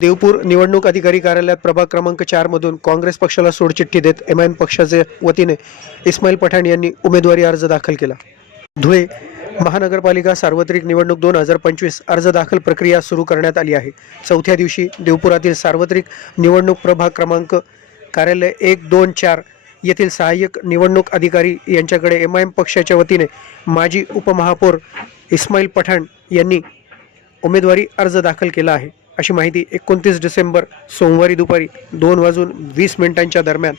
देवपूर निवडणूक अधिकारी कार्यालयात प्रभाग क्रमांक 4 मधून काँग्रेस पक्षाला सोडचिठ्ठी देत एमआयएम पक्षाचे वतीने इस्माईल पठाण यांनी उमेदवारी अर्ज दाखल केला। धुळे महानगरपालिका सार्वत्रिक निवडणूक 2025 अर्ज दाखल प्रक्रिया सुरू करण्यात आली आहे। चौथ्या दिवशी देवपुरातील सार्वत्रिक निवडणूक प्रभाग क्रमांक कार्यालय 1, 2, 4 येथील सहाय्यक निवडणूक अधिकारी यांच्याकडे एमआयएम पक्षाच्या वतीने माजी उपमहापौर इस्माईल पठाण यांनी उमेदवारी अर्ज दाखल केला आहे, अशी माहिती 29 डिसेंबर सोमवारी दुपारी 2:20 दरम्यान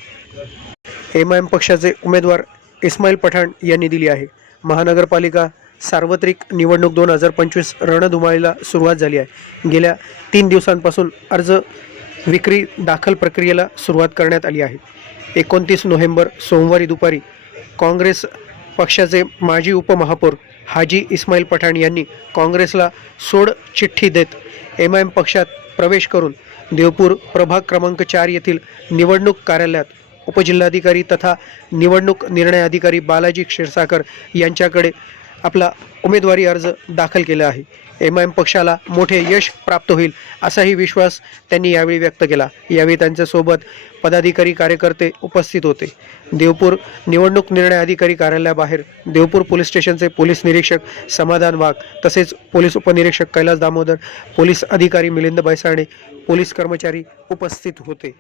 एमआयएम पक्षाचे उमेदवार इस्माईल पठाण यांनी दिली आहे। महानगरपालिका सार्वत्रिक निवडणूक 2025 रणधुमाळीला सुरुवात झाली आहे। गेल्या 3 दिवसांपासून अर्ज विक्री दाखल प्रक्रियेला सुरुवात करण्यात आली आहे। 29 नोव्हेंबर सोमवारी दुपारी काँग्रेस पक्षाचे माजी उपमहापौर हाजी इस्माईल पठाण यांनी काँग्रेसला सोड चिठ्ठी देत एमआयएम पक्षात प्रवेश करून देवपूर प्रभाग क्रमांक 4 येथील निवडणूक कार्यालयात उपजिल्हाधिकारी तथा निवडणूक निर्णय अधिकारी बालाजी क्षीरसागर यांच्याकडे आपला उमेदवारी अर्ज दाखल केला आहे। एमआयएम पक्षाला मोठे यश प्राप्त होईल असाही विश्वास त्यांनी यावेळी व्यक्त केला। यावेळी त्यांच्यासोबत पदाधिकारी कार्यकर्ते उपस्थित होते। देवपूर निवडणूक निर्णय अधिकारी कार्यालयाबाहेर देवपूर पोलीस स्टेशनचे पोलीस निरीक्षक समाधान वाघ तसेच पोलीस उपनिरीक्षक कैलास दामोदर, पोलीस अधिकारी मिलिंद बैसाणे, पोलीस कर्मचारी उपस्थित होते।